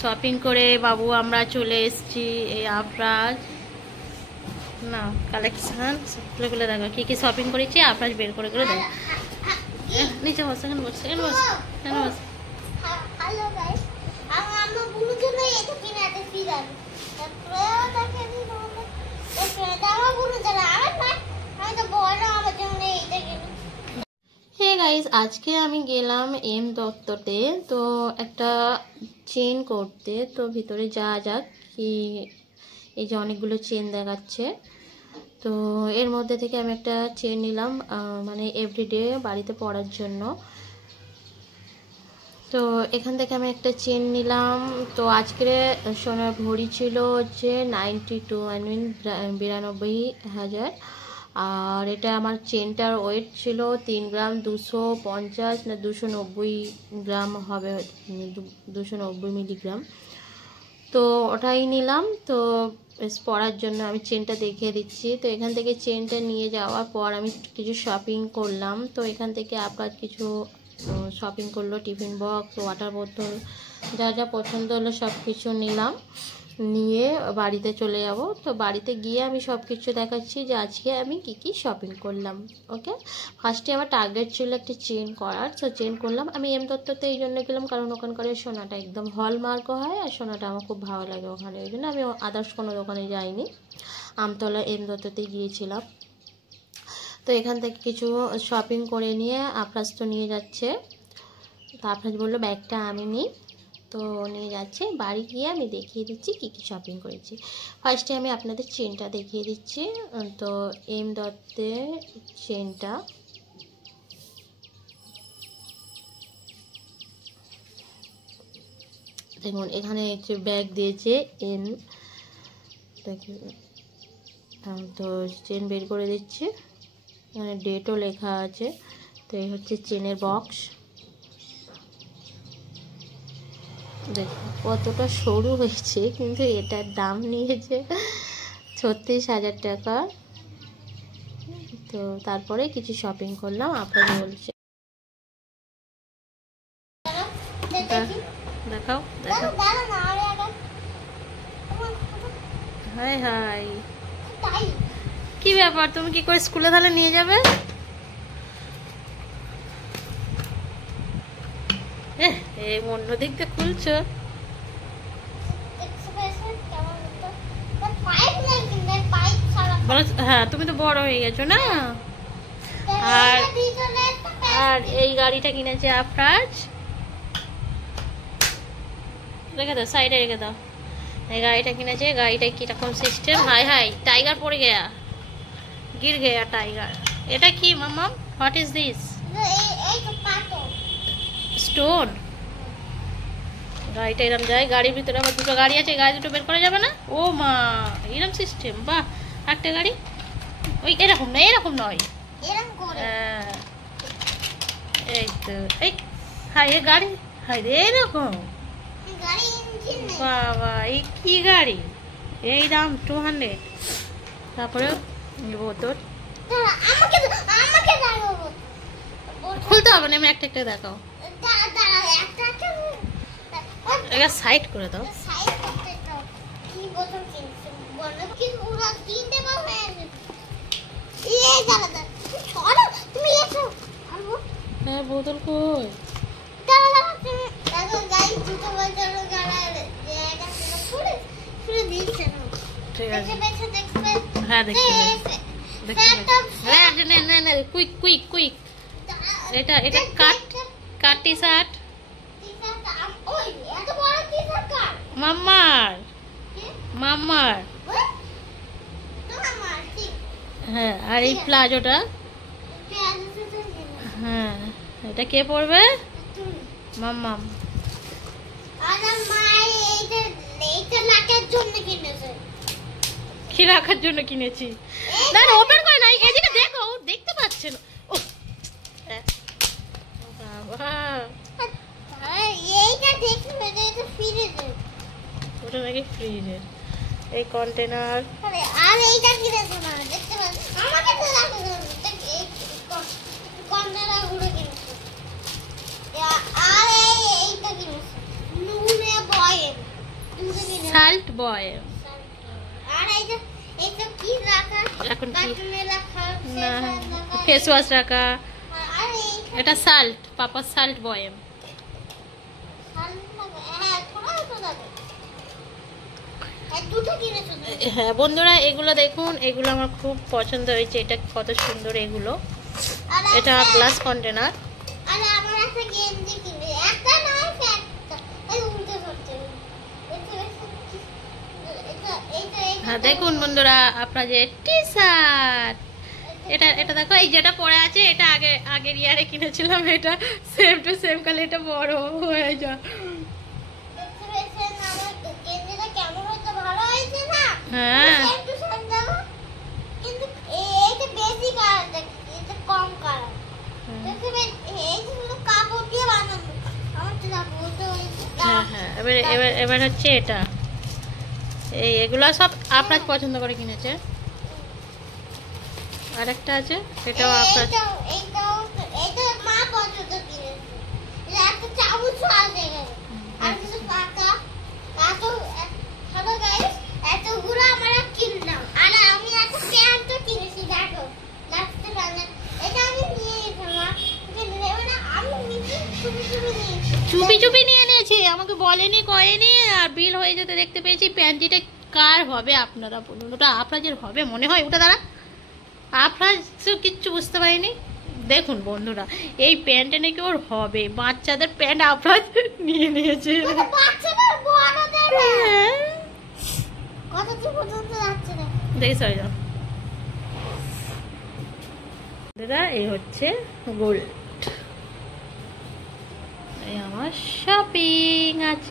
Shopping করে বাবু আমরা চলে এসেছি এই আফরাজ না কালেকশন খুলে খুলে দেখো কি কি শপিং করেছি আফরাজ বের করে করে দেখো নিচে বস এখানে বস এখানে বস এখানে বস হ্যালো গাইস আমরা বুনুর জন্য এটা কিনে আনতে ফিরান তারপরে দেখে নি এটা আমার বুনু জানা আমি তো বড় আমার জন্য এটা কিনে। হে গাইস আজকে আমি গেলাম এম দত্ততে তো একটা চেন করতে তো ভিতরে যা যাক কি এই যে অনেকগুলো চেন দেখাচ্ছে তো এর মধ্যে থেকে আমি একটা চেন নিলাম মানে এভরিডে বাড়িতে পরার জন্য। তো এখান থেকে আমি একটা চেন নিলাম। তো আজকের সোনার ভরি ছিল হচ্ছে 92 আই মিন 92,000 আর এটা আমার চেনটার ওয়েট ছিল 3 গ্রাম 250 না 290 গ্রাম হবে 290 মিলিগ্রাম। তো ওটাই নিলাম। তো পরার জন্য আমি চেনটা দেখিয়ে দিচ্ছি। তো এখান থেকে চেনটা নিয়ে যাওয়ার পর আমি কিছু শপিং করলাম। তো এখান থেকে আপনার কিছু শপিং করলো টিফিন বক্স ওয়াটার বোতল যা যা পছন্দ হলো সব কিছু নিলাম নিয়ে বাড়িতে চলে যাব। তো বাড়িতে গিয়ে আমি সব কিছু দেখাচ্ছি যে আজকে আমি কি কি শপিং করলাম। ওকে ফার্স্টে আমার টার্গেট ছিল একটা চেন করার। তো চেন করলাম আমি এম দত্ততে এই জন্য গেলাম কারণ ওখানকার সোনাটা একদম হলমার্কও হয় আর সোনাটা আমার খুব ভালো লাগে ওখানে এই জন্য আমি আদার্স কোনো দোকানে যাইনি আমতলা এম দত্ততে গিয়েছিলাম। তো এখান থেকে কিছু শপিং করে নিয়ে আফরাজ তো নিয়ে যাচ্ছে। তো আফরাজ বললো ব্যাগটা আমি নিই তো নিয়ে যাচ্ছে। বাড়ি গিয়ে আমি দেখিয়ে দিচ্ছি কী কী শপিং করেছি। ফার্স্টে আমি আপনাদের চেনটা দেখিয়ে দিচ্ছি। তো এম দত্তের চেনটা দেখুন এখানে একটু ব্যাগ দিয়েছে এন দেখুন। তো চেন বের করে দিচ্ছি এখানে ডেটও লেখা আছে। তো এই হচ্ছে চেনের বক্স দেখুন কতটা সরু হয়েছে কিন্তু এটার দাম নিয়েছে 36,000 টাকা। তো তারপরে কিছু শপিং করলাম আপনারা বলছে দেখাও দেখাও হাই হাই কি ব্যাপার তুমি কি করে স্কুলে তাহলে নিয়ে যাবে? এই অন্য দিক দিয়ে খুলছো হ্যাঁ তুমি তো বড় হয়ে গেছো না। আর এই গাড়িটা কিনেছে আফরাজ রেখে দাও সাইডে রেখে দাও। এই গাড়িটা কিনেছে গাড়িটা কিরকম সিস্টেম হাই হাই টাইগার পড়ে গেয়া गिर गया टाइगर। এটা কি মাম্মা হোয়াট ইজ দিস? স্টোন। গাড়িটা এরকম যায় গাড়ির ভিতরে আবার দুটো গাড়ি আছে গাড়ি দুটো বের করা যাবে না? ও মা এরকম সিস্টেম বাহ একটা গাড়ি ওই এরকম না এরকম নয় এই তো এই হাই এ গাড়ি হাই রে এরকম বাবা এই কি গাড়ি এই দাম 200। তারপরে বোতল খুলতে হবে না আমি একটা একটা দেখাও এটা সাইড করে দাও। হ্যাঁ বোতল কই ঠিক আছে হ্যাঁ দেখতে কুইক কুইক কুইক এটা এটা কাট কাট টি শার্ট মাম্মার মাম্মার হ্যাঁ আর এই প্লাজোটা হ্যাঁ এটা কে পরবে? মাম্মাম। কি রাখার জন্য কিনেছি না ওপেন করে নাই এদিকে দেখো দেখতে পাচ্ছে না বাবা এইটা দেখি এটা ফ্রিজে ওটা নাকি ফ্রিজে এই কন্টেনার আর এইটা কিনেছো না দেখতে পাচ্ছ আমাকে তো লাগবে এই কন্টেনার গুলো কিনেছো আর এইটা কিনেছো নুনে বয়েল দুটো কিনে সাল্ট বয়। আর এই তো কি রাখা এখন কি কার্টুনে রাখা না ফেস ওয়াশ রাখা, আর এটা সাল্ট, পাপা সাল্ট বয়। হ্যাঁ বন্ধুরা এগুলো দেখুন, এগুলো আমার খুব পছন্দ হয়েছে, এটা কত সুন্দর এগুলো। এটা গ্লাস কন্টেনার। আরে আমার একটা গেঞ্জি কিনে একটা না একটা এই উল্টে করতে হ্যাঁ দেখুন বন্ধুরা আপনাদের টি শার্ট, এটা দেখো, এই যেটা পরে আছে এটা আগের ইয়ারে কিনেছিলাম, এটা সেম টু সেম কালার, এটা বড় হয়ে যা। হ্যাঁ কিন্তু এইটা বেশি কালার এটা কম কালার কাপড় দিয়ে বানানো হ্যাঁ হ্যাঁ এবার হচ্ছে এটা, এগুলো সব আপনার পছন্দ করে কিনেছে। আর একটা আছে এটাও আপনার, এইটা মা পছন্দ কিনেছে, এটা একটা চামচ আছে আর কিছু পাকা কাটো। হ্যালো গাইস, এতগুলো আমরা কিনলাম আর আমি একটা প্যান্টও কিনেছি, দেখো লাস্টে প্যান্ট এটা আমি নিয়ে এলাম। আমি চুপি চুপি নিয়ে নিয়েছি, আমাকে বলেনি কয়েনি, আর বিল হয়ে যেতে দেখতে পেয়েছি। প্যান্টিটা কার হবে আপনারা বলুন, ওটা আপনাদের হবে মনে হয়, ওটা দ্বারা আপনার কিচ্ছু বুঝতে পারিনি। দেখুন বন্ধুরা এই প্যান্টটা নাকি ওর হবে, বাচ্চাদের প্যান্ট আপনার নিয়ে নিয়েছে। দেখি সরি দাদা, এই হচ্ছে গোল্ড, এই আমার শপিং আছে।